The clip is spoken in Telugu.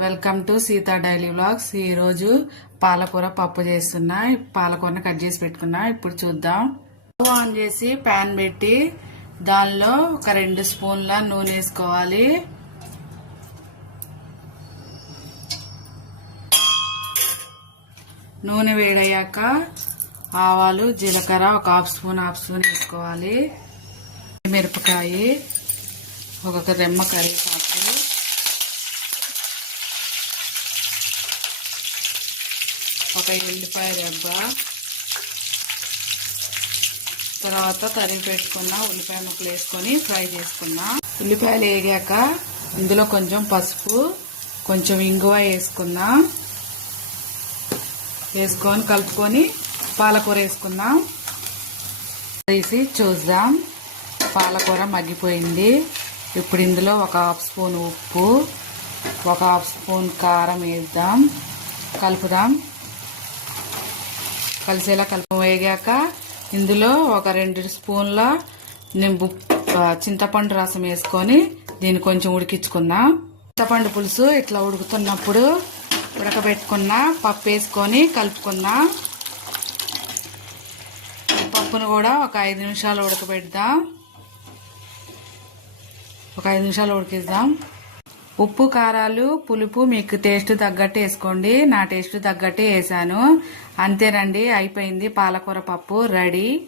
Welcome to Sita daily vlogs ఈరోజు పాలకూర పప్పు చేస్తున్నా. పాలకూరని కట్ చేసి పెట్టుకున్నా. ఇప్పుడు చూద్దాం. స్టవ్ ఆన్ చేసి ప్యాన్ పెట్టి దానిలో ఒక రెండు స్పూన్ల నూనె వేసుకోవాలి. నూనె వేడయ్యాక ఆవాలు జీలకర్ర ఒక హాఫ్ స్పూన్ హాఫ్ స్పూన్ వేసుకోవాలి. మిరపకాయ ఒక రెమ్మ కరివేపాకు. ఒక ఎల్లిపాయ రెబ్బ. తర్వాత తరిగి పెట్టుకున్న ఉల్లిపాయ ముక్కలు వేసుకొని ఫ్రై చేసుకున్నా. ఉల్లిపాయలు వేగాక ఇందులో కొంచెం పసుపు కొంచెం ఇంగువ వేసుకున్నా. వేసుకొని కలుపుకొని పాలకూర వేసుకుందాం వేసి చూద్దాం. పాలకూర మగ్గిపోయింది. ఇప్పుడు ఇందులో ఒక హాఫ్ స్పూన్ ఉప్పు ఒక హాఫ్ స్పూన్ కారం వేద్దాం. కలుపుదాం. కలిసేలా కలపం వేగాక ఇందులో ఒక రెండు స్పూన్ల నింబు చింతపండు రసం వేసుకొని దీన్ని కొంచెం ఉడికించుకుందాం. చింతపండు పులుసు ఇట్లా ఉడుకుతున్నప్పుడు ఉడకబెట్టుకున్న పప్పు వేసుకొని కలుపుకుందాం. పప్పును కూడా ఒక ఐదు నిమిషాలు ఉడకబెడదాం. ఒక ఐదు నిమిషాలు ఉడికిద్దాం. ఉప్పు కారాలు పులుపు మీకు టేస్ట్ తగ్గట్టు వేసుకోండి. నా టేస్ట్ తగ్గట్టు వేసాను. అంతేనండి అయిపోయింది పాలకూర పప్పు రెడీ.